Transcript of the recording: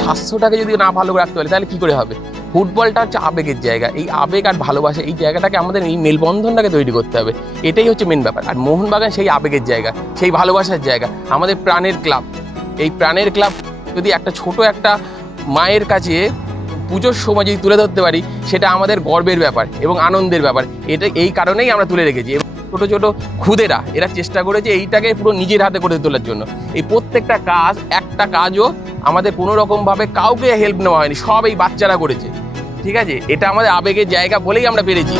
স্বাস্থ্যটাকে যদি না ভালো রাখতে পারে তাহলে কি করে হবে? ফুটবলটা হচ্ছে আবেগের জায়গা, এই আবেগ আর ভালোবাসা এই জায়গাটাকে আমাদের এই মেলবন্ধনটাকে তৈরি করতে হবে, এটাই হচ্ছে মেন ব্যাপার। আর মোহনবাগান সেই আবেগের জায়গা, সেই ভালোবাসার জায়গা, আমাদের প্রাণের ক্লাব। এই প্রাণের ক্লাব যদি একটা ছোট একটা মায়ের কাছে পুজোর সময় যদি তুলে ধরতে পারি, সেটা আমাদের গর্বের ব্যাপার এবং আনন্দের ব্যাপার। এটা এই কারণেই আমরা তুলে রেখেছি। ছোটো ছোটো খুদেরা এরা চেষ্টা করেছে এইটাকে পুরো নিজের হাতে করে তোলার জন্য। এই প্রত্যেকটা কাজ, একটা কাজও আমাদের কোনো রকমভাবে কাউকে হেল্প নেওয়া হয়নি, সব এই বাচ্চারা করেছে। ঠিক আছে, এটা আমাদের আবেগের জায়গা বলেই আমরা পেরেছি।